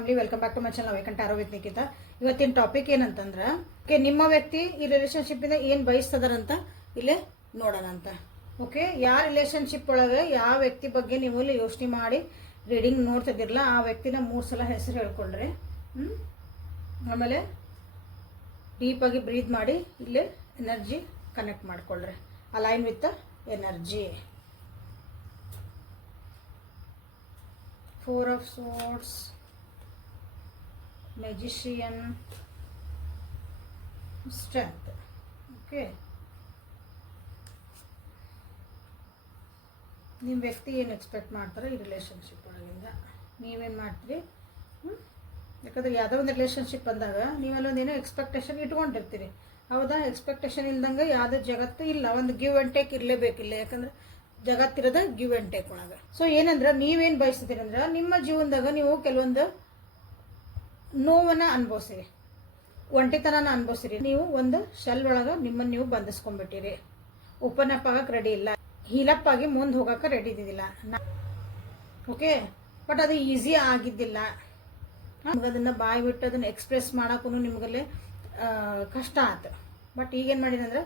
Family, welcome back to my channel ವೈಕಂಠ ಆರೋ with Nikhita. ಇವತ್ತಿನ ಟಾಪಿಕ್ ಏನಂತಂದ್ರೆ, ನಿಮ್ಮ ವ್ಯಕ್ತಿ ಈ ರಿಲೇಶನ್ಶಿಪ್ ಇಂದ ಏನು ಬಯಸ್ತದಾರಂತ ಇಲ್ಲೇ ನೋಡೋಣ ಅಂತ. ಓಕೆ, ಯಾವ ರಿಲೇಶನ್ಶಿಪ್ ಒಳಗೆ ಯಾವ ವ್ಯಕ್ತಿ ಬಗ್ಗೆ ನೀವು ಇಲ್ಲಿ ಯೋಚನೆ ಮಾಡಿ ರೀಡಿಂಗ್ ನೋಡ್ತಿದ್ದಿರಲ್ಲ, ಆ ವ್ಯಕ್ತಿನ 3 ಸಲ ಹೆಸರು ಹೇಳ್ಕೊಂಡ್ರೆ, ಆಮೇಲೆ ಡೀಪ್ ಆಗಿ ಬ್ರೀತ್ ಮಾಡಿ ಇಲ್ಲೇ ಎನರ್ಜಿ ಕನೆಕ್ಟ್ ಮಾಡ್ಕೊಳ್ರಿ, align with energy. 4 of Swords, Magician, Strength. Okay, ನಿಮ್ಮ ವ್ಯಕ್ತಿ ಏನು ಎಕ್ಸ್ಪೆಕ್ಟ್ ಮಾಡ್ತಾರೆ ಈ ರಿಲೇಶನ್ಶಿಪ್ ಒಳಗಿಂದ, ನೀವೇನು ಮಾಡ್ತೀರಿ? ಯಾಕಂದ್ರೆ ಯಾವುದೋ ಒಂದು ರಿಲೇಶನ್ಶಿಪ್ ಅಂದಾಗ ನೀವಲ್ಲೊಂದೇನೋ ಎಕ್ಸ್ಪೆಕ್ಟೇಷನ್ ಇಟ್ಕೊಂಡಿರ್ತೀರಿ, ಹೌದಾ? ಎಕ್ಸ್ಪೆಕ್ಟೇಷನ್ ಇಲ್ದಂಗೆ ಯಾವುದೋ ಜಗತ್ತು ಇಲ್ಲ, ಒಂದು ಗಿವ್ ಆ್ಯಂಡ್ ಟೇಕ್ ಇರಲೇಬೇಕಿಲ್ಲ. ಯಾಕಂದ್ರೆ ಜಗತ್ತಿರೋದ ಗಿವ್ ಆ್ಯಂಡ್ ಟೇಕ್ ಒಳಗೆ. ಸೊ ಏನಂದ್ರೆ, ನೀವೇನು ಬಯಸ್ತೀರಿ ಅಂದ್ರೆ, ನಿಮ್ಮ ಜೀವನದಾಗ ನೀವು ಕೆಲವೊಂದು ನೋವನ್ನು ಅನುಭವಿಸಿರಿ, ಒಂಟಿತನನ ಅನುಭವಿಸಿರಿ. ನೀವು ಒಂದು ಶೆಲ್ ಒಳಗೆ ನಿಮ್ಮನ್ನು ನೀವು ಬಂಧಿಸ್ಕೊಂಡ್ಬಿಟ್ಟಿರಿ, ಓಪನ್ ಅಪ್ ಆಗಕ್ಕೆ ರೆಡಿ ಇಲ್ಲ, ಹೀಲಪ್ ಆಗಿ ಮುಂದೆ ಹೋಗಕ್ಕೆ ರೆಡಿ ಇದ್ದಿದ್ದಿಲ್ಲ. ಓಕೆ, ಬಟ್ ಅದು ಈಸಿ ಆಗಿದ್ದಿಲ್ಲ. ನಮ್ಗೆ ಅದನ್ನು ಬಾಯಿ ಬಿಟ್ಟು ಅದನ್ನು ಎಕ್ಸ್ಪ್ರೆಸ್ ಮಾಡೋಕ್ಕೂ ನಿಮಗಲ್ಲಿ ಕಷ್ಟ ಆಯ್ತು. ಬಟ್ ಈಗೇನು ಮಾಡಿದಂದ್ರೆ,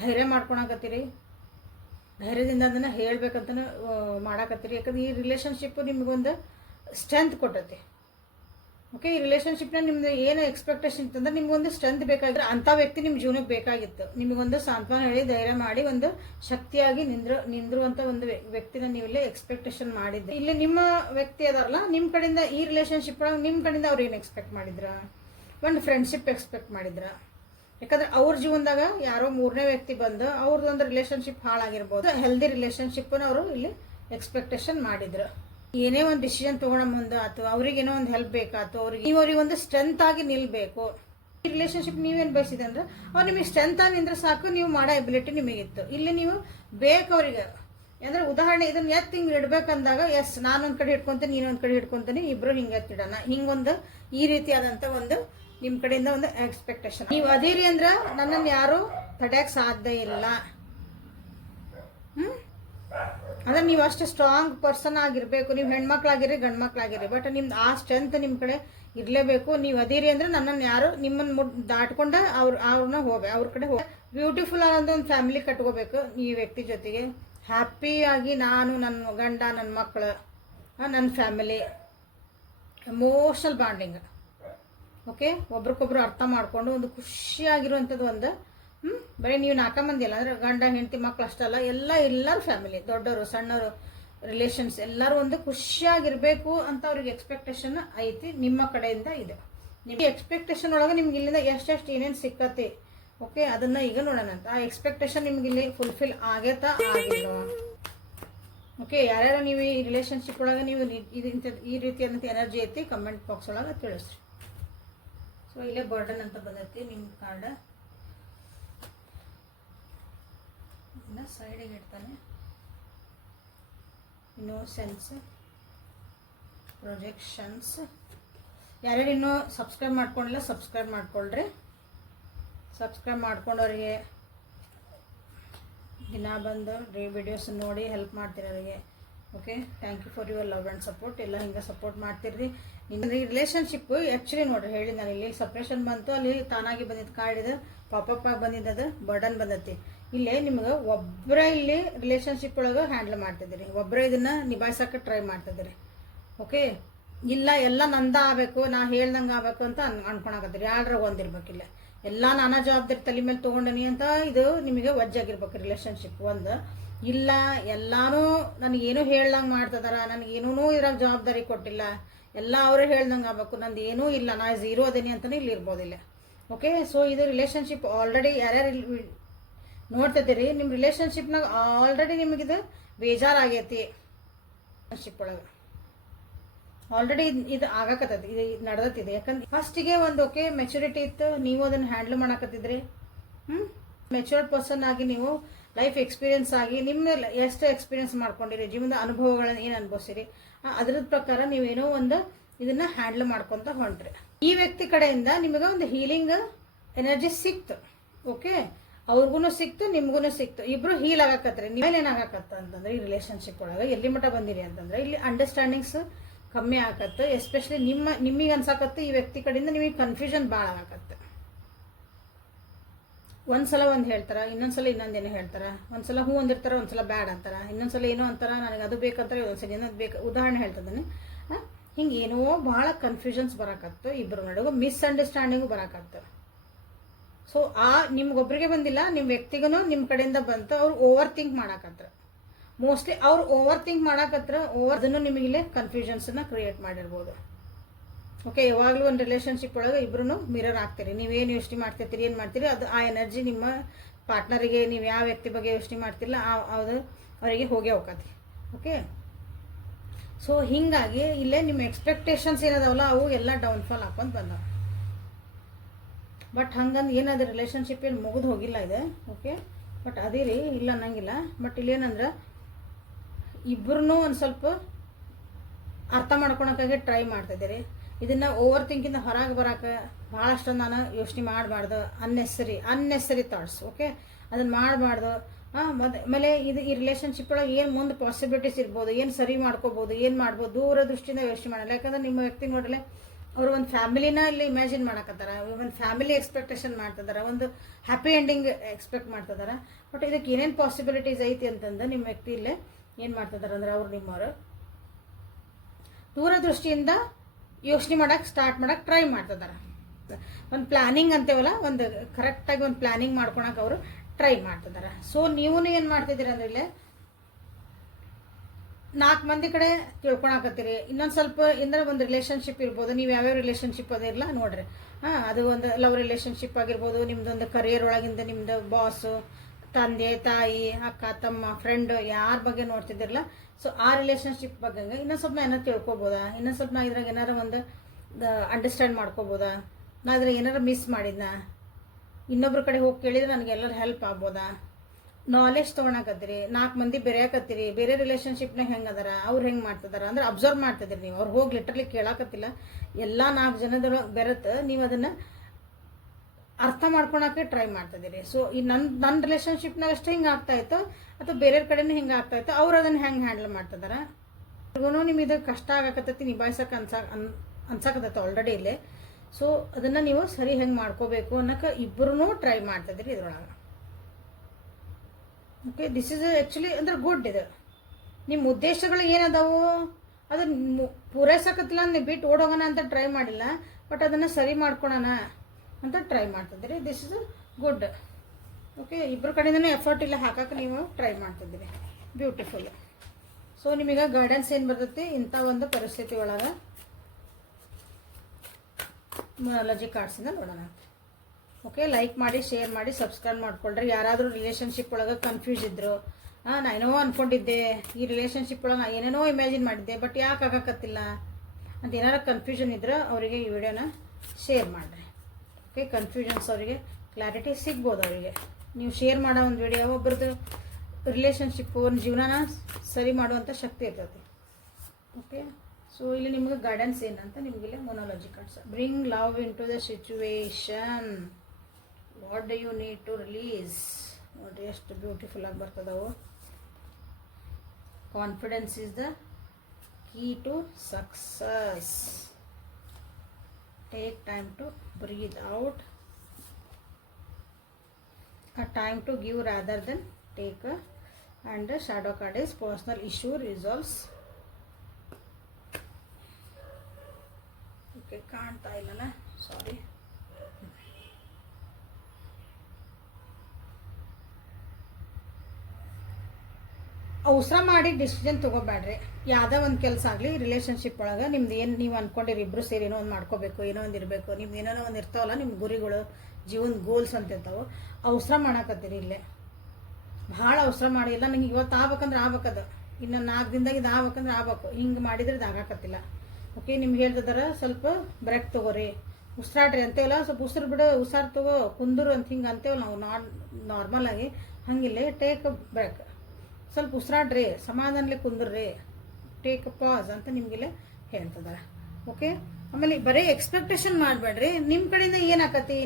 ಧೈರ್ಯ ಮಾಡ್ಕೊಳಕತ್ತೀರಿ, ಧೈರ್ಯದಿಂದ ಅದನ್ನು ಹೇಳ್ಬೇಕಂತನೂ ಮಾಡಾಕತ್ತೀರಿ. ಯಾಕಂದ್ರೆ ಈ ರಿಲೇಶನ್ಶಿಪ್ಪು ನಿಮಗೊಂದು ಸ್ಟ್ರೆಂತ್ ಕೊಟ್ಟೈತಿ. ಓಕೆ, ಈ ರಿಲೇಶನ್ಶಿಪ್ನ ನಿಮ್ದು ಏನು ಎಕ್ಸ್ಪೆಕ್ಟೇಷನ್ ಇತ್ತಂದ್ರೆ, ನಿಮ್ಗೊಂದು ಸ್ಟ್ರೆಂತ್ ಬೇಕಾಗಿದ್ರೆ ಅಂಥ ವ್ಯಕ್ತಿ ನಿಮ್ಮ ಜೀವನಕ್ಕೆ ಬೇಕಾಗಿತ್ತು. ನಿಮಗೊಂದು ಸಾಂತ್ವನ ಹೇಳಿ ಧೈರ್ಯ ಮಾಡಿ ಒಂದು ಶಕ್ತಿಯಾಗಿ ನಿಂದಿರುವಂಥ ಒಂದು ವ್ಯಕ್ತಿನ ನೀವಿಲ್ಲಿ ಎಕ್ಸ್ಪೆಕ್ಟೇಷನ್ ಮಾಡಿದ್ದೆ. ಇಲ್ಲಿ ನಿಮ್ಮ ವ್ಯಕ್ತಿ ಅದಾರಲ್ಲ, ನಿಮ್ಮ ಕಡೆಯಿಂದ ಈ ರಿಲೇಶನ್ಶಿಪ್ ಒಳಗೆ ನಿಮ್ಮ ಕಡೆಯಿಂದ ಅವ್ರು ಏನು ಎಕ್ಸ್ಪೆಕ್ಟ್ ಮಾಡಿದ್ರ? ಒಂದು ಫ್ರೆಂಡ್ಶಿಪ್ ಎಕ್ಸ್ಪೆಕ್ಟ್ ಮಾಡಿದ್ರ? ಯಾಕಂದ್ರೆ ಅವ್ರ ಜೀವನದಾಗ ಯಾರೋ 3ನೇ ವ್ಯಕ್ತಿ ಬಂದು ಅವ್ರದ್ದೊಂದು ರಿಲೇಶನ್ಶಿಪ್ ಹಾಳಾಗಿರ್ಬೋದು. ಹೆಲ್ದಿ ರಿಲೇಶನ್ಶಿಪ್ನ ಅವರು ಇಲ್ಲಿ ಎಕ್ಸ್ಪೆಕ್ಟೇಷನ್ ಮಾಡಿದ್ರು. ಏನೇ ಒಂದು ಡಿಸಿಷನ್ ತಗೊಳ್ಳೋ ಮುಂದೆ ಆಯ್ತು, ಅವ್ರಿಗೆ ಏನೋ ಒಂದು ಹೆಲ್ಪ್ ಬೇಕಾಯ್ತು, ಅವ್ರಿಗೆ ಒಂದು ಸ್ಟ್ರೆಂತ್ ಆಗಿ ನಿಲ್ಬೇಕು. ಈ ರಿಲೇಶನ್ಶಿಪ್ ನೀವೇನು ಬಯಸಿದೆ ಅಂದ್ರೆ, ಅವ್ರು ನಿಮಗೆ ಸ್ಟ್ರೆಂತ್ ಆಗಿ ನಿಂದ್ರೆ ಸಾಕು, ನೀವು ಮಾಡೋ ಎಬಿಲಿಟಿ ನಿಮಗಿತ್ತು. ಇಲ್ಲಿ ನೀವು ಬೇಕು ಅವ್ರಿಗೆ. ಅಂದ್ರೆ ಉದಾಹರಣೆ, ಇದನ್ನ ಎತ್ತು ಹಿಂಗೆ ಇಡ್ಬೇಕಂದಾಗ, ಎಸ್ ನಾನೊಂದು ಕಡೆ ಹಿಡ್ಕೊಂತೀನಿ, ನೀನೊಂದು ಕಡೆ ಹಿಡ್ಕೊಂತೀನಿ, ಇಬ್ರು ಹಿಂಗೆ ಎತ್ತಿಡೋಣ, ಹಿಂಗೊಂದು ಈ ರೀತಿಯಾದಂಥ ಒಂದು ನಿಮ್ಮ ಕಡೆಯಿಂದ ಒಂದು ಎಕ್ಸ್ಪೆಕ್ಟೇಷನ್. ನೀವು ಅದಿರಿ ಅಂದ್ರೆ ನನ್ನನ್ನು ಯಾರು ತಡೆಯಕ್ಕೆ ಸಾಧ್ಯ ಇಲ್ಲ. ಅಂದ್ರೆ ನೀವು ಅಷ್ಟು ಸ್ಟ್ರಾಂಗ್ ಪರ್ಸನ್ ಆಗಿರ್ಬೇಕು. ನೀವು ಹೆಣ್ಮಕ್ಳಾಗಿರಿ ಗಂಡ್ಮಕ್ಳಾಗಿರಿ, ಬಟ್ ನಿಮ್ದು ಆ ಸ್ಟ್ರೆಂತ್ ನಿಮ್ಮ ಕಡೆ ಇರಲೇಬೇಕು. ನೀವು ಅದಿರಿ ಅಂದ್ರೆ ನನ್ನನ್ನು ಯಾರು ನಿಮ್ಮನ್ನು ದಾಟ್ಕೊಂಡ ಅವ್ರನ್ನ ಅವ್ರ ಕಡೆ ಬ್ಯೂಟಿಫುಲ್ ಆದ ಒಂದು ಫ್ಯಾಮಿಲಿ ಕಟ್ಕೋಬೇಕು ಈ ವ್ಯಕ್ತಿ ಜೊತೆಗೆ. ಹ್ಯಾಪಿಯಾಗಿ ನಾನು, ನನ್ನ ಗಂಡ, ನನ್ನ ಮಕ್ಕಳು, ನನ್ನ ಫ್ಯಾಮಿಲಿ, ಎಮೋಷನಲ್ ಬಾಂಡಿಂಗ್. ಓಕೆ, ಒಬ್ರಿಗೊಬ್ರು ಅರ್ಥ ಮಾಡ್ಕೊಂಡು ಒಂದು ಖುಷಿಯಾಗಿರುವಂಥದ್ದು ಒಂದು ಬರೀ ನೀವು 4 ಮಂದಿ ಅಲ್ಲ, ಅಂದ್ರೆ ಗಂಡ ಹೆಂಡತಿ ಮಕ್ಳು ಅಷ್ಟಲ್ಲ, ಎಲ್ಲರೂ ಫ್ಯಾಮಿಲಿ, ದೊಡ್ಡವರು ಸಣ್ಣವರು ರಿಲೇಷನ್ಸ್ ಎಲ್ಲರೂ ಒಂದು ಖುಷಿಯಾಗಿರ್ಬೇಕು ಅಂತ ಅವ್ರಿಗೆ ಎಕ್ಸ್ಪೆಕ್ಟೇಷನ್ ಐತಿ ನಿಮ್ಮ ಕಡೆಯಿಂದ ಇದೆ. ನಿಮಗೆ ಎಕ್ಸ್ಪೆಕ್ಟೇಷನ್ ಒಳಗೆ ನಿಮ್ಗೆ ಇಲ್ಲಿಂದ ಎಷ್ಟೆಷ್ಟು ಏನೇನು ಸಿಕ್ಕತ್ತೆ. ಓಕೆ, ಅದನ್ನ ಈಗ ನೋಡೋಣ ಅಂತ. ಆ ಎಕ್ಸ್ಪೆಕ್ಟೇಷನ್ ನಿಮ್ಗೆ ಇಲ್ಲಿ ಫುಲ್ಫಿಲ್ ಆಗೇತಾ ಆಗಿಲ್ಲ? ಓಕೆ, ಯಾರ್ಯಾರು ನೀವು ಈ ರಿಲೇಶನ್ಶಿಪ್ ಒಳಗೆ ನೀವು ಈ ರೀತಿಯಾದಂಥ ಎನರ್ಜಿ ಐತಿ ಕಮೆಂಟ್ ಬಾಕ್ಸ್ ಒಳಗೆ ತಿಳಿಸ್ರಿ. ಸೊ ಇಲ್ಲೇ ಬರ್ಡನ್ ಅಂತ ಬಂದೈತಿ ನಿಮ್ಮ ಕಾರ್ಡ್, ಸೈಡಿಗೆ ಇಡ್ತಾನೆ. Innocence, projections. ಯಾರ್ಯಾರು ಇನ್ನೂ ಸಬ್ಸ್ಕ್ರೈಬ್ ಮಾಡ್ಕೊಂಡಿಲ್ಲ ಸಬ್ಸ್ಕ್ರೈಬ್ ಮಾಡ್ಕೊಳ್ರಿ. ಸಬ್ಸ್ಕ್ರೈಬ್ ಮಾಡ್ಕೊಂಡವ್ರಿಗೆ ದಿನ ಬಂದು ವಿಡಿಯೋಸ್ ನೋಡಿ ಹೆಲ್ಪ್ ಮಾಡ್ತೀರಿ ಅವರಿಗೆ. Okay, thank you for your love and support. ಎಲ್ಲ ಹಿಂಗೆ ಸಪೋರ್ಟ್ ಮಾಡ್ತಿರ್ರಿ. ನಿಮ್ಮ ಈ ರಿಲೇಶನ್ಶಿಪ್ ಆ್ಯಕ್ಚುಲಿ ನೋಡ್ರಿ, ಹೇಳಿ ನಾನು ಇಲ್ಲಿ ಸಪ್ರೇಷನ್ ಬಂತು, ಅಲ್ಲಿ ತಾನಾಗಿ ಬಂದಿದ್ದು ಕಾರ್ಡ್ ಇದೆ, ಪಾಪಪ್ ಆಗಿ ಬಂದಿದ್ದದು ಬರ್ಡನ್ ಬಂದೈತಿ. ಇಲ್ಲೇ ನಿಮ್ಗೆ ಒಬ್ಬರೇ ಇಲ್ಲಿ ರಿಲೇಶನ್ಶಿಪ್ ಒಳಗೆ ಹ್ಯಾಂಡಲ್ ಮಾಡ್ತಿದ್ದೀರಿ, ಒಬ್ಬರೇ ಇದನ್ನು ನಿಭಾಯಿಸೋಕೆ ಟ್ರೈ ಮಾಡ್ತಿದ್ದೀರಿ. ಓಕೆ, ಇಲ್ಲ ಎಲ್ಲ ನಂದ ಆಗಬೇಕು, ನಾ ಹೇಳ್ದಂಗೆ ಆಗಬೇಕು ಅಂತ ಅನ್ಕೊಳಕತ್ತೀರಿ. ಯಾರ ಒಂದಿರ್ಬೇಕಿಲ್ಲ, ಎಲ್ಲ ನಾನಾ ಜವಾಬ್ದಾರಿ ತಲೆ ಮೇಲೆ ತೊಗೊಂಡನಿ ಅಂತ ಇದು ನಿಮಗೆ ವಜ್ಜಾಗಿರ್ಬೇಕು ರಿಲೇಶನ್ಶಿಪ್. ಒಂದು ಇಲ್ಲ, ಎಲ್ಲಾನು ನನಗೇನು ಹೇಳ್ದಂಗೆ ಮಾಡ್ತಿದಾರ, ನನಗೇನೂ ಇದ್ರಾಗ ಜವಾಬ್ದಾರಿ ಕೊಟ್ಟಿಲ್ಲ, ಎಲ್ಲ ಅವರೇ ಹೇಳ್ದಂಗೆ ಆಗ್ಬೇಕು, ನಂದು ಏನೂ ಇಲ್ಲ, ನಾ ಝೀರೋ ಅದೇನಿ ಅಂತಲೇ ಇಲ್ಲಿ ಇರ್ಬೋದಿಲ್ಲ. ಓಕೆ, ಸೊ ಇದು ರಿಲೇಶನ್ಶಿಪ್ ಆಲ್ರೆಡಿ ಯಾರ್ಯಾರು ನೋಡ್ತಿದ್ದೀರಿ, ನಿಮ್ಮ ರಿಲೇಶನ್ಶಿಪ್ನಾಗ ಆಲ್ರೆಡಿ ನಿಮಗಿದು ಬೇಜಾರಾಗೈತಿ. ರಿಲೇಶನ್ಶಿಪ್ ಒಳಗೆ ಆಲ್ರೆಡಿ ಇದು ಆಗಾಕತ್ತೈತಿ, ಇದು ನಡೆದತ್ತಿದೆ. ಯಾಕಂದ್ರೆ ಫಸ್ಟಿಗೆ ಒಂದು ಓಕೆ ಮೆಚುರಿಟಿ ಇತ್ತು, ನೀವು ಅದನ್ನು ಹ್ಯಾಂಡಲ್ ಮಾಡಾಕತ್ತಿದ್ರಿ. ಮೆಚೂರ್ಡ್ ಪರ್ಸನ್ ಆಗಿ ನೀವು ಲೈಫ್ ಎಕ್ಸ್ಪೀರಿಯನ್ಸ್ ಆಗಿ ನಿಮ್ಮ ಎಷ್ಟು ಎಕ್ಸ್ಪೀರಿಯನ್ಸ್ ಮಾಡ್ಕೊಂಡಿರಿ, ಜೀವನದ ಅನುಭವಗಳನ್ನ ಏನು ಅನುಭವಿಸಿರಿ, ಅದ್ರದ್ದು ಪ್ರಕಾರ ನೀವೇನೋ ಒಂದು ಇದನ್ನ ಹ್ಯಾಂಡಲ್ ಮಾಡ್ಕೊತ ಹೊಂಟ್ರಿ. ಈ ವ್ಯಕ್ತಿ ಕಡೆಯಿಂದ ನಿಮಗೆ ಒಂದು ಹೀಲಿಂಗ್ ಎನರ್ಜಿ ಸಿಕ್ತು. ಓಕೆ, ಅವ್ರಿಗೂ ಸಿಕ್ತು, ನಿಮ್ಗೂ ಸಿಕ್ತು, ಇಬ್ರು ಹೀಲ್ ಆಗಾಕತ್ರಿ. ನೀವೇನೇನಾಗತ್ತ ಅಂತಂದ್ರೆ, ಈ ರಿಲೇಶನ್ಶಿಪ್ ಒಳಗೆ ಎಲ್ಲಿ ಮಟ್ಟ ಬಂದಿರಿ ಅಂತಂದ್ರೆ, ಇಲ್ಲಿ ಅಂಡರ್ಸ್ಟ್ಯಾಂಡಿಂಗ್ಸ್ ಕಮ್ಮಿ ಆಗತ್ತೆ. ಎಸ್ಪೆಷಲಿ ನಿಮಗೆ ಅನ್ಸಾಕತ್ತೆ ಈ ವ್ಯಕ್ತಿ ಕಡೆಯಿಂದ ನಿಮಗೆ ಕನ್ಫ್ಯೂಷನ್ ಭಾಳ ಆಗತ್ತೆ. ಒಂದ್ಸಲ ಒಂದು ಹೇಳ್ತಾರೆ, ಇನ್ನೊಂದ್ಸಲ ಇನ್ನೊಂದೇನೋ ಹೇಳ್ತಾರೆ. ಒಂದ್ಸಲ ಹೂ ಅಂದಿರ್ತಾರೆ, ಒಂದ್ಸಲ ಬ್ಯಾಡ್ ಅಂತಾರೆ, ಇನ್ನೊಂದ್ಸಲ ಏನೋ ಅಂತಾರೆ, ನನಗೆ ಅದು ಬೇಕಂತಾರೆ, ಇನ್ನೊಂದ್ಸಲ ಇನ್ನೊಂದು ಬೇಕು. ಉದಾಹರಣೆ ಹೇಳ್ತದನೆ. ಹಿಂಗೆ ಏನೋ ಭಾಳ ಕನ್ಫ್ಯೂಷನ್ಸ್ ಬರಾಕತ್ತು, ಇಬ್ಬರು ನಡುವೆ ಮಿಸ್ಅಂಡರ್ಸ್ಟ್ಯಾಂಡಿಂಗು ಬರಾಕತ್ತು. ಸೊ ನಿಮ್ಗೊಬ್ರಿಗೆ ಬಂದಿಲ್ಲ, ನಿಮ್ಮ ವ್ಯಕ್ತಿಗೂ ನಿಮ್ಮ ಕಡೆಯಿಂದ ಬಂತು, ಅವ್ರು ಓವರ್ ಥಿಂಕ್ ಮಾಡಾಕತ್ರ. ಮೋಸ್ಟ್ಲಿ ಅವ್ರು ಓವರ್ ಥಿಂಕ್ ಮಾಡಾಕತ್ರ, ಅದನ್ನು ನಿಮಗಿಲ್ಲೇ ಕನ್ಫ್ಯೂಷನ್ಸನ್ನ ಕ್ರಿಯೇಟ್ ಮಾಡಿರ್ಬೋದು. ಓಕೆ, ಯಾವಾಗಲೂ ಒಂದು ರಿಲೇಷನ್ಶಿಪ್ ಒಳಗೆ ಇಬ್ಬರೂ ಮಿರರ್ ಆಗ್ತೀರಿ. ನೀವೇನು ಯೋಚನೆ ಮಾಡ್ತಿರ್ತೀರಿ, ಏನು ಮಾಡ್ತೀರಿ, ಅದು ಆ ಎನರ್ಜಿ ನಿಮ್ಮ ಪಾರ್ಟ್ನರಿಗೆ, ನೀವು ಯಾವ ವ್ಯಕ್ತಿ ಬಗ್ಗೆ ಯೋಚನೆ ಮಾಡ್ತಿರಲ್ಲ ಅದು ಅವರಿಗೆ ಹೋಗೇ ಹೋಗತ್ತೆ. ಓಕೆ, ಸೊ ಹೀಗಾಗಿ ಇಲ್ಲೇ ನಿಮ್ಮ ಎಕ್ಸ್ಪೆಕ್ಟೇಷನ್ಸ್ ಏನದಾವಲ್ಲ ಅವು ಎಲ್ಲ ಡೌನ್ಫಾಲ್ ಹಾಕೊಂಡು ಬಂದವು. ಬಟ್ ಹಂಗಂದು ಏನಾದ್ರು ರಿಲೇಷನ್ಶಿಪ್ ಏನು ಮುಗಿದು ಹೋಗಿಲ್ಲ ಇದೆ. ಓಕೆ, ಬಟ್ ಅದೇ ರೀ, ಇಲ್ಲ ಅನ್ನಂಗಿಲ್ಲ. ಬಟ್ ಇಲ್ಲೇನಂದ್ರೆ ಇಬ್ಬರೂ ಒಂದು ಸ್ವಲ್ಪ ಅರ್ಥ ಮಾಡ್ಕೊಳಕ್ಕಾಗಿ ಟ್ರೈ ಮಾಡ್ತಿದ್ದೀರಿ. ಇದನ್ನು ಓವರ್ ಥಿಂಕಿಂದ ಹೊರಗೆ ಬರೋಕೆ ಭಾಳಷ್ಟು ನಾನು ಯೋಚನೆ ಮಾಡಬಾರ್ದು. Unnecessary thoughts. ಓಕೆ, ಅದನ್ನು ಮಾಡಬಾರ್ದು. ಆಮೇಲೆ ಈ ರಿಲೇಷನ್ಶಿಪ್ ಒಳಗೆ ಏನು ಮುಂದೆ ಪಾಸಿಬಿಲಿಟೀಸ್ ಇರ್ಬೋದು, ಏನು ಸರಿ ಮಾಡ್ಕೋಬೋದು, ಏನು ಮಾಡ್ಬೋದು, ದೂರದೃಷ್ಟಿಯಿಂದ ಯೋಚನೆ ಮಾಡಲ್ಲ. ಯಾಕಂದ್ರೆ ನಿಮ್ಮ ವ್ಯಕ್ತಿ ನೋಡಲೆ ಅವರು ಒಂದು ಫ್ಯಾಮಿಲಿನ ಇಲ್ಲಿ ಇಮ್ಯಾಜಿನ್ ಮಾಡಕತ್ತಾರ, ಒಂದು ಫ್ಯಾಮಿಲಿ ಎಕ್ಸ್ಪೆಕ್ಟೇಷನ್ ಮಾಡ್ತಿದ್ದಾರೆ, ಒಂದು ಹ್ಯಾಪಿ ಎಂಡಿಂಗ್ ಎಕ್ಸ್ಪೆಕ್ಟ್ ಮಾಡ್ತಿದ್ದಾರೆ. ಬಟ್ ಇದಕ್ಕೆ ಏನೇನು ಪಾಸಿಬಿಲಿಟೀಸ್ ಐತಿ ಅಂತಂದು ನಿಮ್ಮ ವ್ಯಕ್ತಿ ಇಲ್ಲೇ ಏನು ಮಾಡ್ತಿದ್ದಾರೆ ಅಂದ್ರೆ ಅವ್ರು ನಿಮ್ಮವರು ದೂರದೃಷ್ಟಿಯಿಂದ ಯೋಚನೆ ಮಾಡಕ್ಕೆ ಸ್ಟಾರ್ಟ್ ಮಾಡಕ್ಕೆ ಟ್ರೈ ಮಾಡ್ತಿದ್ದಾರೆ. ಒಂದು ಪ್ಲಾನಿಂಗ್ ಅಂತೇವಲ್ಲ, ಒಂದು ಕರೆಕ್ಟಾಗಿ ಒಂದು ಪ್ಲಾನಿಂಗ್ ಮಾಡ್ಕೊಳಕ್ಕೆ ಅವರು ಟ್ರೈ ಮಾಡ್ತಿದ್ದಾರೆ. ಸೊ ನೀವು ಏನು ಮಾಡ್ತಿದ್ದೀರ ಅಂದ್ರೆ ಇಲ್ಲೇ 4 ಮಂದಿ ಕಡೆ ತಿಳ್ಕೊಳಕತ್ತೀರಿ. ಇನ್ನೊಂದು ಸ್ವಲ್ಪ ಇಂದ್ರೆ ಒಂದು ರಿಲೇಷನ್ಶಿಪ್ ಇರ್ಬೋದು, ನೀವು ಯಾವ್ಯಾವ ರಿಲೇಷನ್ಶಿಪ್ ಅದಿರಲ್ಲ ನೋಡ್ರಿ. ಅದು ಒಂದು ಲವ್ ರಿಲೇಷನ್ಶಿಪ್ ಆಗಿರ್ಬೋದು, ನಿಮ್ದೊಂದು ಕರಿಯರ್ ಒಳಗಿಂದ ನಿಮ್ದು ಬಾಸು, ತಂದೆ ತಾಯಿ, ಅಕ್ಕ ತಮ್ಮ, ಫ್ರೆಂಡ್, ಯಾರ ಬಗ್ಗೆ ನೋಡ್ತಿದ್ದಿರಲ್ಲ. ಸೊ ಆ ರಿಲೇಷನ್ಶಿಪ್ ಬಗ್ಗೆ ಇನ್ನೊಂದು ಸ್ವಲ್ಪ ಏನಾರು ತಿಳ್ಕೊಬೋದಾ, ಇನ್ನೊಂದು ಸ್ವಲ್ಪ ನಾ ಇದ್ರಾಗ ಏನಾರು ಒಂದು ಅಂಡರ್ಸ್ಟ್ಯಾಂಡ್ ಮಾಡ್ಕೋಬೋದಾ, ನಾ ಇದ್ರಾಗ ಏನಾರು ಮಿಸ್ ಮಾಡಿದ್ನ, ಇನ್ನೊಬ್ರ ಕಡೆ ಹೋಗಿ ಕೇಳಿದ್ರೆ ನನಗೆಲ್ಲರೂ ಹೆಲ್ಪ್ ಆಗ್ಬೋದಾ, ನಾಲೆಜ್ ತೊಗೊಳಕತ್ತೀರಿ. 4 ಮಂದಿ ಬೆರೆಯಾಕತ್ತೀರಿ, ಬೇರೆ ರಿಲೇಷನ್ಶಿಪ್ನಾಗ ಹೆಂಗೆ ಅದಾರ, ಅವ್ರು ಹೆಂಗೆ ಮಾಡ್ತಿದಾರ ಅಂದ್ರೆ ಅಬ್ಸರ್ವ್ ಮಾಡ್ತಿದ್ದೀರಿ ನೀವು. ಅವ್ರು ಹೋಗಿ ಲಿಟ್ರಲಿ ಕೇಳಾಕತ್ತಿಲ್ಲ, ಎಲ್ಲ 4 ಜನದೊಳಗೆ ಬೆರೆತು ನೀವು ಅದನ್ನು ಅರ್ಥ ಮಾಡ್ಕೊಳಕ್ಕೆ ಟ್ರೈ ಮಾಡ್ತಿದ್ದೀರಿ. ಸೊ ಈ ನನ್ನ ರಿಲೇಷನ್ಶಿಪ್ನಾಗ ಅಷ್ಟೇ ಹಿಂಗೆ ಆಗ್ತಾಯಿತ್ತು, ಅಥವಾ ಬೇರೆಯವ್ರ ಕಡೆನೂ ಹಿಂಗೆ ಆಗ್ತಾಯಿತ್ತು, ಅವ್ರು ಅದನ್ನು ಹೆಂಗೆ ಹ್ಯಾಂಡಲ್ ಮಾಡ್ತಿದಾರ. ನಿಮ್ಗೆ ಇದು ಕಷ್ಟ ಆಗಕತ್ತೈತಿ, ನಿಭಾಯಿಸಕ್ಕೆ ಅನ್ಸಾಕತ್ತೈತೆ ಆಲ್ರೆಡಿ ಇಲ್ಲೇ. ಸೊ ಅದನ್ನು ನೀವು ಸರಿ ಹೆಂಗೆ ಮಾಡ್ಕೋಬೇಕು ಅನ್ನೋಕೆ ಇಬ್ಬರೂ ಟ್ರೈ ಮಾಡ್ತಿದ್ದೀರಿ ಇದ್ರೊಳಗೆ. ಓಕೆ, ದಿಸ್ ಇಸ್ ಆ್ಯಕ್ಚುಲಿ ಅಂದ್ರೆ ಗುಡ್. ಇದು ನಿಮ್ಮ ಉದ್ದೇಶಗಳು ಏನದಾವು ಅದನ್ನು ಪೂರೈಸಕತ್ತಿಲ್ಲ, ನೀವು ಬಿಟ್ಟು ಓಡೋಗೋಣ ಅಂತ ಟ್ರೈ ಮಾಡಿಲ್ಲ, ಬಟ್ ಅದನ್ನು ಸರಿ ಮಾಡ್ಕೊಳೋಣ ಅಂತ ಟ್ರೈ ಮಾಡ್ತಿದ್ದೀರಿ. This is good. ಓಕೆ, ಇಬ್ಬರ ಕಡೆಯಿಂದನೂ ಎಫರ್ಟ್ ಇಲ್ಲ ಹಾಕಕ್ಕೆ ನೀವು ಟ್ರೈ ಮಾಡ್ತಿದ್ದೀರಿ. ಬ್ಯೂಟಿಫುಲ್. ಸೊ ನಿಮಗೆ ಗೈಡೆನ್ಸ್ ಏನು ಬರ್ತೈತಿ ಇಂಥ ಒಂದು ಪರಿಸ್ಥಿತಿ ಒಳಗೆ ನ್ಯೂಮರಾಲಜಿ ಕಾರ್ಡ್ಸಿಂದ ನೋಡೋಣ. ಓಕೆ, ಲೈಕ್ ಮಾಡಿ, ಶೇರ್ ಮಾಡಿ, ಸಬ್ಸ್ಕ್ರೈಬ್ ಮಾಡ್ಕೊಳ್ರಿ. ಯಾರಾದರೂ ರಿಲೇಷನ್ಶಿಪ್ ಒಳಗೆ ಕನ್ಫ್ಯೂಸ್ ಇದ್ರು, ನಾನು ಏನೋ ಅಂದ್ಕೊಂಡಿದ್ದೆ, ಈ ರಿಲೇಷನ್ಶಿಪ್ ಒಳಗೆ ನಾನು ಏನೇನೋ ಇಮ್ಯಾಜಿನ್ ಮಾಡಿದ್ದೆ, ಬಟ್ ಯಾಕೆ ಆಗೋಕತ್ತಿಲ್ಲ ಅಂತ ಏನಾರು ಕನ್ಫ್ಯೂಷನ್ ಇದ್ರೆ ಅವರಿಗೆ ಈ ವಿಡಿಯೋನ ಶೇರ್ ಮಾಡಿರಿ. ಓಕೆ, ಕನ್ಫ್ಯೂಷನ್ಸ್ ಅವರಿಗೆ ಕ್ಲಾರಿಟಿ ಸಿಗ್ಬೋದು. ಅವರಿಗೆ ನೀವು ಶೇರ್ ಮಾಡೋ ಒಂದು ವಿಡಿಯೋ ಒಬ್ಬರದ್ದು ರಿಲೇಷನ್ಶಿಪ್, ಒಂದು ಜೀವನನ ಸರಿ ಮಾಡುವಂಥ ಶಕ್ತಿ ಇರ್ತೈತಿ. ಓಕೆ, ಸೊ ಇಲ್ಲಿ ನಿಮಗೆ ಗೈಡೆನ್ಸ್ ಏನಂತ ನಿಮಗಿಲ್ಲ ಮೊನಾಲಜಿ cards. Bring love into the situation, what do you need to release. ನೋಡಿರಿ ಎಷ್ಟು ಬ್ಯೂಟಿಫುಲ್ ಆಗಿ ಬರ್ತದವು. Confidence is the key to success. Take time to breathe out. A time to give rather than take. And the shadow card is personal issue resolves. Okay, ಕಾಣ್ತಾ ಇಲ್ಲಲ್ಲ, ಸಾರಿ. ಅವಸರ ಮಾಡಿ decision ತೊಗೋಬೇಡ್ರಿ. ಯಾವುದೇ ಒಂದು ಕೆಲಸ ಆಗಲಿ ರಿಲೇಷನ್ಶಿಪ್ ಒಳಗೆ ನಿಮ್ದು ಏನು ನೀವು ಅಂದ್ಕೊಂಡಿರಿ, ಇಬ್ಬರು ಸೇರಿ ಏನೋ ಒಂದು ಮಾಡ್ಕೋಬೇಕು, ಏನೋ ಒಂದು ಇರಬೇಕು, ನಿಮ್ದು ಏನೋ ಒಂದು ಇರ್ತಾವಲ್ಲ, ನಿಮ್ಮ ಗುರಿಗಳು, ಜೀವನ ಗೋಲ್ಸ್ ಅಂತ ಇರ್ತಾವೆ. ಅವಸರ ಮಾಡಕತ್ತೀರಿ ಇಲ್ಲೇ, ಭಾಳ ಅವಸರ ಮಾಡಿಲ್ಲ. ನಂಗೆ ಇವತ್ತು ಆಗ್ಬೇಕಂದ್ರೆ ಆಗ್ಬೇಕದು, ಇನ್ನು 4 ದಿನದಾಗ ಇದು ಆಗ್ಬೇಕಂದ್ರೆ ಆಗ್ಬೇಕು, ಹಿಂಗೆ ಮಾಡಿದ್ರೆ ಇದು ಆಗಾಕತ್ತಿಲ್ಲ. ಓಕೆ, ನಿಮ್ಗೆ ಹೇಳ್ತಿದಾರೆ ಸ್ವಲ್ಪ ಬ್ರೇಕ್ ತೊಗೋರಿ, ಉಸಿರಾಡ್ರಿ ಅಂತೇವಲ್ಲ, ಸ್ವಲ್ಪ ಉಸಿರು ಬಿಡು, ಉಸಿರು ತಗೋ, ಕುಂದರು ಅಂತ ಹಿಂಗೆ ಅಂತೇವಲ್ಲ ನಾವು ನಾರ್ಮಲಾಗಿ, ಹಂಗಿಲ್ಲೇ ಟೇಕ್ ಬ್ರೇಕ್, ಸ್ವಲ್ಪ ಉಸಿರಾಡ್ರಿ, ಸಮಾಧಾನಲೆ ಕುಂದ್ರಿ, ಟೇಕ್ ಪಾಸ್ ಅಂತ ನಿಮಗಿಲ್ಲೇ ಹೇಳ್ತಿದ್ದಾರೆ. ಓಕೆ, ಆಮೇಲೆ ಬರೀ ಎಕ್ಸ್ಪೆಕ್ಟೇಷನ್ ಮಾಡಬೇಡ್ರಿ. ನಿಮ್ಮ ಕಡೆಯಿಂದ ಏನಾಕತಿ,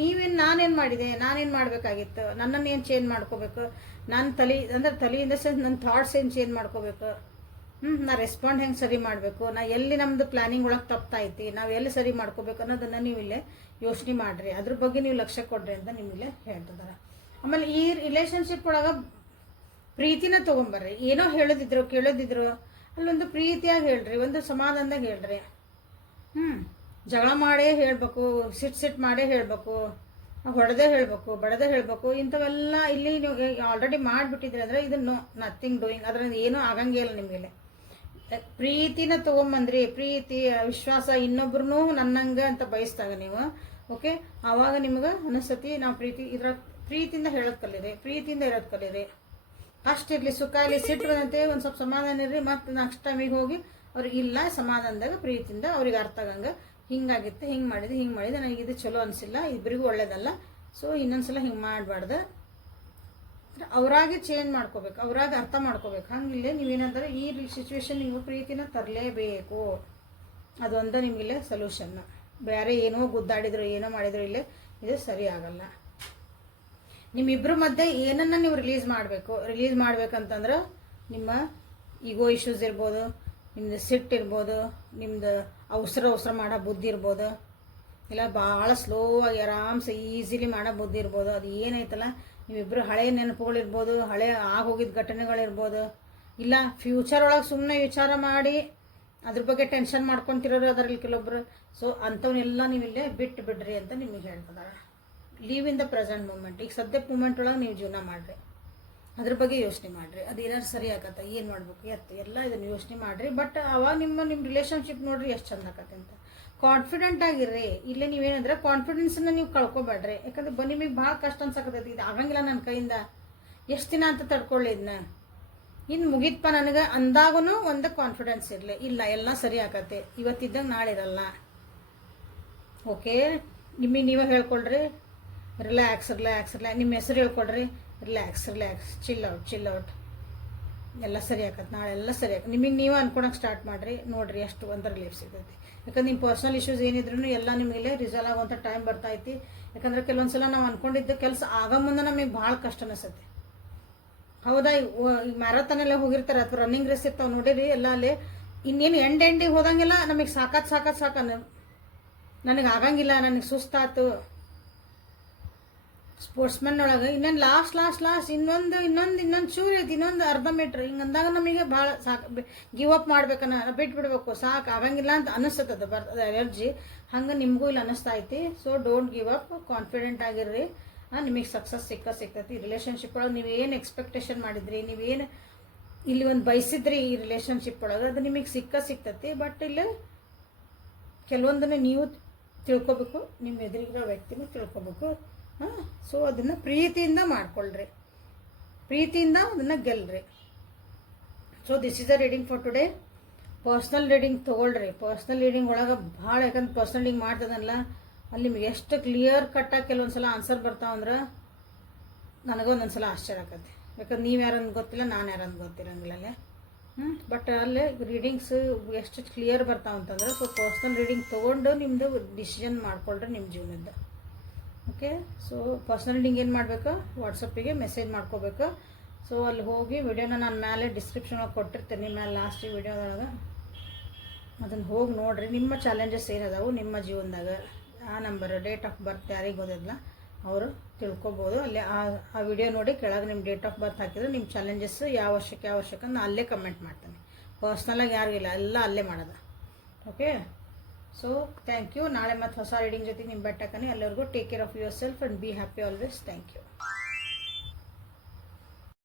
ನೀವೇನು ನಾನೇನು ಮಾಡಿದೆ, ನಾನೇನು ಮಾಡಬೇಕಾಗಿತ್ತು, ನನ್ನನ್ನು ಏನು ಚೇಂಜ್ ಮಾಡ್ಕೋಬೇಕು, ನನ್ನ ತಲೆಯಿಂದ ಸಹ ನನ್ನ ಥಾಟ್ಸ್ ಏನು ಚೇಂಜ್ ಮಾಡ್ಕೋಬೇಕು, ನಾ ರೆಸ್ಪಾಂಡ್ ಹೆಂಗೆ ಸರಿ ಮಾಡಬೇಕು, ನಾ ಎಲ್ಲಿ ನಮ್ಮದು ಪ್ಲ್ಯಾನಿಂಗ್ ಒಳಗೆ ತಪ್ಪಾಯ್ತಿ, ನಾವು ಎಲ್ಲಿ ಸರಿ ಮಾಡ್ಕೋಬೇಕು ಅನ್ನೋದನ್ನು ನೀವು ಇಲ್ಲೇ ಯೋಚನೆ ಮಾಡಿರಿ, ಅದ್ರ ಬಗ್ಗೆ ನೀವು ಲಕ್ಷ್ಯ ಕೊಡ್ರಿ ಅಂತ ನಿಮ್ಮಿಲ್ಲೇ ಹೇಳ್ತಿದ್ದಾರೆ. ಆಮೇಲೆ ಈ ರಿಲೇಷನ್ಶಿಪ್ ಒಳಗೆ ಪ್ರೀತಿನ ತೊಗೊಂಬರ್ರಿ. ಏನೋ ಹೇಳೋದಿದ್ರು ಕೇಳೋದಿದ್ರು ಅಲ್ಲೊಂದು ಪ್ರೀತಿಯಾಗಿ ಹೇಳ್ರಿ, ಒಂದು ಸಮಾಧಾನದಾಗ ಹೇಳ್ರಿ. ಜಗಳ ಮಾಡೇ ಹೇಳಬೇಕು, ಸಿಟ್ ಮಾಡೇ ಹೇಳಬೇಕು, ಹೊಡೆದೇ ಹೇಳಬೇಕು, ಬಡದೇ ಹೇಳಬೇಕು, ಇಂಥವೆಲ್ಲ ಇಲ್ಲಿ ನೀವು ಆಲ್ರೆಡಿ ಮಾಡಿಬಿಟ್ಟಿದ್ರಿ ಅಂದರೆ ಇದನ್ನು ನಥಿಂಗ್ ಡೂಯಿಂಗ್, ಅದರಿಂದ ಏನೂ ಆಗಂಗೇ ಇಲ್ಲ ನಿಮಗೆ. ಪ್ರೀತಿನ ತೊಗೊಂಬಂದ್ರಿ, ಪ್ರೀತಿ ವಿಶ್ವಾಸ, ಇನ್ನೊಬ್ರು ನನ್ನಂಗೆ ಅಂತ ಬಯಸ್ದಾಗ ನೀವು ಓಕೆ, ಆವಾಗ ನಿಮ್ಗೆ ಅನಿಸ್ತತಿ ನಾವು ಪ್ರೀತಿಯಿಂದ ಹೇಳೋದು ಕಲೀರಿ, ಪ್ರೀತಿಯಿಂದ ಇರೋದು ಕಲೀರಿ. ಅಷ್ಟಿರಲಿ, ಸುಖ ಇರಲಿ, ಸಿಟ್ಟು ಬಂದಂತೆ ಒಂದು ಸ್ವಲ್ಪ ಸಮಾಧಾನ ಇರ್ರಿ, ಮತ್ತು ನೆಕ್ಸ್ಟ್ ಟೈಮಿಗೆ ಹೋಗಿ ಅವ್ರಿಗೆ ಇಲ್ಲ ಸಮಾಧಾನದಾಗ ಪ್ರೀತಿಯಿಂದ ಅವ್ರಿಗೆ ಅರ್ಥ ಆಗಂಗೆ ಹಿಂಗಾಗಿತ್ತು, ಹಿಂಗೆ ಮಾಡಿದೆ ನನಗೆ ಇದು ಚಲೋ ಅನಿಸಿಲ್ಲ, ಇಬ್ಬರಿಗೂ ಒಳ್ಳೇದಲ್ಲ, ಸೊ ಇನ್ನೊಂದ್ಸಲ ಹಿಂಗೆ ಮಾಡಬಾರ್ದು, ಅವರಾಗಿ ಚೇಂಜ್ ಮಾಡ್ಕೋಬೇಕು, ಅವರಾಗಿ ಅರ್ಥ ಮಾಡ್ಕೋಬೇಕು. ಹಂಗಿಲ್ಲೇ ನೀವೇನಂದ್ರೆ ಈ ಸಿಚುವೇಶನ್ ನೀವು ಪ್ರೀತಿನ ತರಲೇಬೇಕು, ಅದೊಂದು ನಿಮಗಿಲ್ಲೇ ಸೊಲ್ಯೂಷನ್. ಬೇರೆ ಏನೋ ಗುದ್ದಾಡಿದ್ರು ಏನೋ ಮಾಡಿದ್ರು ಇಲ್ಲೇ ಇದು ಸರಿ ಆಗಲ್ಲ. ನಿಮ್ಮಿಬ್ಬರ ಮಧ್ಯೆ ಏನನ್ನ ನೀವು ರಿಲೀಸ್ ಮಾಡ್ಬೇಕಂತಂದ್ರೆ ನಿಮ್ಮ ಈಗೋ ಇಶ್ಯೂಸ್ ಇರ್ಬೋದು, ನಿಮ್ದು ಸಿಟ್ಟು ಇರ್ಬೋದು, ನಿಮ್ದು ಅವಸರ ಮಾಡೋ ಬುದ್ಧಿ ಇರ್ಬೋದು, ಇಲ್ಲ ಭಾಳ ಸ್ಲೋ ಆಗಿ ಆರಾಮ್ಸೆ ಈಸಿಲಿ ಮಾಡೋ ಬುದ್ಧಿ ಇರ್ಬೋದು. ಅದು ಏನೈತಲ್ಲ ನೀವಿಬ್ಬರು ಹಳೆ ನೆನಪುಗಳಿರ್ಬೋದು, ಹಳೆ ಆಗೋಗಿದ್ದ ಘಟನೆಗಳಿರ್ಬೋದು, ಇಲ್ಲ ಫ್ಯೂಚರ್ ಒಳಗೆ ಸುಮ್ಮನೆ ವಿಚಾರ ಮಾಡಿ ಅದ್ರ ಬಗ್ಗೆ ಟೆನ್ಷನ್ ಮಾಡ್ಕೊತಿರೋರು ಅದರಲ್ಲಿ ಕೆಲವೊಬ್ರು. ಸೊ ಅಂಥವನ್ನೆಲ್ಲ ನೀವಿಲ್ಲೇ ಬಿಟ್ಟು ಬಿಡ್ರಿ ಅಂತ ನಿಮಗೆ ಹೇಳ್ತಿದ್ದಾರೆ. Live in the present moment. ಈಗ ಸದ್ಯಕ್ಕೆ ಮೂಮೆಂಟ್ ಒಳಗೆ ನೀವು ಜೀವನ ಮಾಡಿರಿ, ಅದ್ರ ಬಗ್ಗೆ ಯೋಚನೆ ಮಾಡಿರಿ, ಅದು ಏನಾದ್ರು ಸರಿ ಆಗತ್ತೆ, ಏನು ಮಾಡ್ಬೇಕು ಎಲ್ಲ ಇದನ್ನು ಯೋಚನೆ ಮಾಡಿರಿ. ಬಟ್ ಅವಾಗ ನಿಮ್ಮ ರಿಲೇಷನ್ಶಿಪ್ ನೋಡ್ರಿ ಎಷ್ಟು ಚಂದ ಆಗತ್ತೆ ಅಂತ. ಕಾನ್ಫಿಡೆಂಟ್ ಆಗಿರ್ರಿ. ಇಲ್ಲೇ ನೀವೇನಂದ್ರೆ ಕಾನ್ಫಿಡೆನ್ಸನ್ನು ನೀವು ಕಳ್ಕೊಬೇಡ್ರಿ, ಯಾಕಂದ್ರೆ ನಿಮಗೆ ಭಾಳ ಕಷ್ಟ ಅನ್ಸಕತ್ತೈತಿ, ಇದು ಆಗಂಗಿಲ್ಲ ನನ್ನ ಕೈಯಿಂದ, ಎಷ್ಟು ದಿನ ಅಂತ ತಡ್ಕೊಳ್ಳಿ ಇದನ್ನ, ಇನ್ನು ಮುಗಿತ್ಪ ನನಗೆ ಅಂದಾಗೂ ಒಂದು ಕಾನ್ಫಿಡೆನ್ಸ್ ಇರಲಿ, ಇಲ್ಲ ಎಲ್ಲ ಸರಿ ಆಗತ್ತೆ, ಇವತ್ತಿದ್ದಂಗೆ ನಾಳೆ ಇರಲ್ಲ. ಓಕೆ, ನಿಮಗೆ ನೀವೇ ಹೇಳ್ಕೊಳ್ರಿ, ರಿಲ್ಯಾಕ್ಸ್, ನಿಮ್ಮ ಹೆಸರು ಹೇಳ್ಕೊಳ್ರಿ, ರಿಲ್ಯಾಕ್ಸ್, ಚಿಲ್ ಔಟ್, ಎಲ್ಲ ಸರಿ ಆಗತ್ತೆ, ನಾಳೆ ಎಲ್ಲ ಸರಿ ಆಗತ್ತೆ. ನಿಮಗೆ ನೀವೇ ಅನ್ಕೊಳಕ್ಕೆ ಸ್ಟಾರ್ಟ್ ಮಾಡಿರಿ, ನೋಡಿರಿ ಎಷ್ಟು ಒಂದು ರಿಲೀಫ್ ಸಿಗ್ತೈತಿ. ಯಾಕಂದ್ರೆ ನಿಮ್ಮ ಪರ್ಸನಲ್ ಇಶ್ಯೂಸ್ ಏನಿದ್ರು ಎಲ್ಲ ನಿಮಗೆ ರಿಸಾಲ್ವ್ ಆಗುವಂಥ ಟೈಮ್ ಬರ್ತೈತಿ. ಯಾಕಂದ್ರೆ ಕೆಲವೊಂದ್ಸಲ ನಾವು ಅನ್ಕೊಂಡಿದ್ದ ಕೆಲಸ ಆಗ ಮುಂದೆ ನಮಗೆ ಭಾಳ ಕಷ್ಟ ಅನಿಸುತ್ತೆ. ಹೌದಾ, ಈಗ ಮ್ಯಾರಥಾನೆಲ್ಲ ಹೋಗಿರ್ತಾರೆ ಅಥವಾ ರನ್ನಿಂಗ್ ರೇಸ್ ಇರ್ತಾವೆ ನೋಡಿರಿ, ಎಲ್ಲ ಅಲ್ಲಿ ಇನ್ನೇನು ಎಂಡಿಗೆ ಹೋದಂಗೆಲ್ಲ ನಮಗೆ ಸಾಕಾತ್ ನನಗೆ ಆಗಂಗಿಲ್ಲ, ನನಗೆ ಸುಸ್ತಾತು. ಸ್ಪೋರ್ಟ್ಸ್ಮನ್ ಒಳಗೆ ಇನ್ನೇನು ಲಾಸ್ಟ್ ಇನ್ನೊಂದು ಚೂರು ಐತಿ, ಇನ್ನೊಂದು ಅರ್ಧ ಮೀಟ್ರ್ ಹಿಂಗೆ ಅಂದಾಗ ನಮಗೆ ಭಾಳ ಸಾಕು, ಗಿವ್ ಅಪ್ ಮಾಡ್ಬೇಕನ್ನ ಬಿಟ್ಬಿಡ್ಬೇಕು, ಸಾಕು ಆಗಂಗಿಲ್ಲ ಅಂತ ಅನಿಸ್ತದ ಬರ್ತದೆ ಎನರ್ಜಿ. ಹಂಗೆ ನಿಮಗೂ ಇಲ್ಲಿ ಅನ್ನಿಸ್ತಾ ಐತಿ. So don't give up, confident ಆಗಿರ್ರಿ, ನಿಮಗೆ ಸಕ್ಸಸ್ ಸಿಗ್ತೈತಿ. ರಿಲೇಷನ್ಶಿಪ್ ಒಳಗೆ ನೀವೇನು ಎಕ್ಸ್ಪೆಕ್ಟೇಷನ್ ಮಾಡಿದ್ರಿ, ನೀವೇನು ಇಲ್ಲಿ ಒಂದು ಬಯಸಿದ್ರಿ ಈ ರಿಲೇಷನ್ಶಿಪ್ ಒಳಗೆ, ಅದು ನಿಮಗೆ ಸಿಗ್ತೈತಿ. ಬಟ್ ಇಲ್ಲಿ ಕೆಲವೊಂದನ್ನು ನೀವು ತಿಳ್ಕೊಬೇಕು, ನಿಮ್ಮ ಎದುರಿಗಿರೋ ವ್ಯಕ್ತಿನೂ ತಿಳ್ಕೊಬೇಕು. ಸೊ ಅದನ್ನು ಪ್ರೀತಿಯಿಂದ ಮಾಡ್ಕೊಳ್ರಿ, ಪ್ರೀತಿಯಿಂದ ಅದನ್ನು ಗೆಲ್ರಿ. So this is a reading for today. Personal reading ತೊಗೊಳ್ರಿ. ಪರ್ಸ್ನಲ್ ರೀಡಿಂಗ್ ಒಳಗೆ ಭಾಳ, ಯಾಕಂದ್ರೆ ಪರ್ಸ್ನಲ್ ರೀಡಿಂಗ್ ಮಾಡ್ತದಲ್ಲ ಅಲ್ಲಿ ನಿಮಗೆ ಎಷ್ಟು ಕ್ಲಿಯರ್ ಕಟ್ಟಾಗಿ ಕೆಲವೊಂದ್ಸಲ ಆನ್ಸರ್ ಬರ್ತಾವಂದ್ರೆ ನನಗೊಂದೊಂದ್ಸಲ ಆಶ್ಚರ್ಯ ಆಗತ್ತೆ. ಯಾಕಂದ್ರೆ ನೀವು ಯಾರಂತ ಗೊತ್ತಿಲ್ಲ, ನಾನು ಯಾರಂತ ಗೊತ್ತಿರಂಗಿಲ್ಲ ಅಲ್ಲೇ. ಬಟ್ ಅಲ್ಲೇ ರೀಡಿಂಗ್ಸ್ ಎಷ್ಟು ಕ್ಲಿಯರ್ ಬರ್ತಾವಂತಂದ್ರೆ, ಸೊ ಪರ್ಸ್ನಲ್ ರೀಡಿಂಗ್ ತೊಗೊಂಡು ನಿಮ್ಮದು ಡಿಸಿಷನ್ ಮಾಡ್ಕೊಳ್ರಿ ನಿಮ್ಮ ಜೀವನದ. ಓಕೆ, ಸೊ ಪರ್ಸ್ನಲ್ ರೀಡಿಂಗ್ ಏನು ಮಾಡಬೇಕು, ವಾಟ್ಸಪ್ಪಿಗೆ ಮೆಸೇಜ್ ಮಾಡ್ಕೋಬೇಕು. ಸೊ ಅಲ್ಲಿ ಹೋಗಿ ವಿಡಿಯೋನ ನಾನು ಮೇಲೆ ಡಿಸ್ಕ್ರಿಪ್ಷನ್ ಒಳಗೆ ಕೊಟ್ಟಿರ್ತೀನಿ, ಮೇಲೆ ಲಾಸ್ಟ್ ವಿಡಿಯೋದೊಳಗೆ ಅದನ್ನು ಹೋಗಿ ನೋಡಿರಿ. ನಿಮ್ಮ ಚಾಲೆಂಜಸ್ ಏನದಾವು ನಿಮ್ಮ ಜೀವನದಾಗ, ಆ ನಂಬರ್, ಡೇಟ್ ಆಫ್ ಬರ್ತ್ ಯಾರಿಗೆ ಓದಿಲ್ಲ ಅವರು ತಿಳ್ಕೊಬೋದು. ಅಲ್ಲಿ ಆ ವಿಡಿಯೋ ನೋಡಿ ಕೆಳಗೆ ನಿಮ್ಮ ಡೇಟ್ ಆಫ್ ಬರ್ತ್ ಹಾಕಿದ್ರೆ ನಿಮ್ಮ ಚಾಲೆಂಜಸ್ ಯಾವ ವರ್ಷಕ್ಕೆ ನಾನು ಅಲ್ಲೇ ಕಮೆಂಟ್ ಮಾಡ್ತೇನೆ. ಪರ್ಸ್ನಲಾಗಿ ಯಾರಿಗಿಲ್ಲ, ಎಲ್ಲ ಅಲ್ಲೇ ಮಾಡೋದು. Okay, so thank you. ನಾಳೆ ಮತ್ತೆ ಹೊಸ ರೀಡಿಂಗ್ ಜೊತೆ ನಿಮ್ಮ ಬೆಟ್ಟಕ್ಕನೆ. ಎಲ್ಲರಿಗೂ take care of yourself and be happy always. Thank you.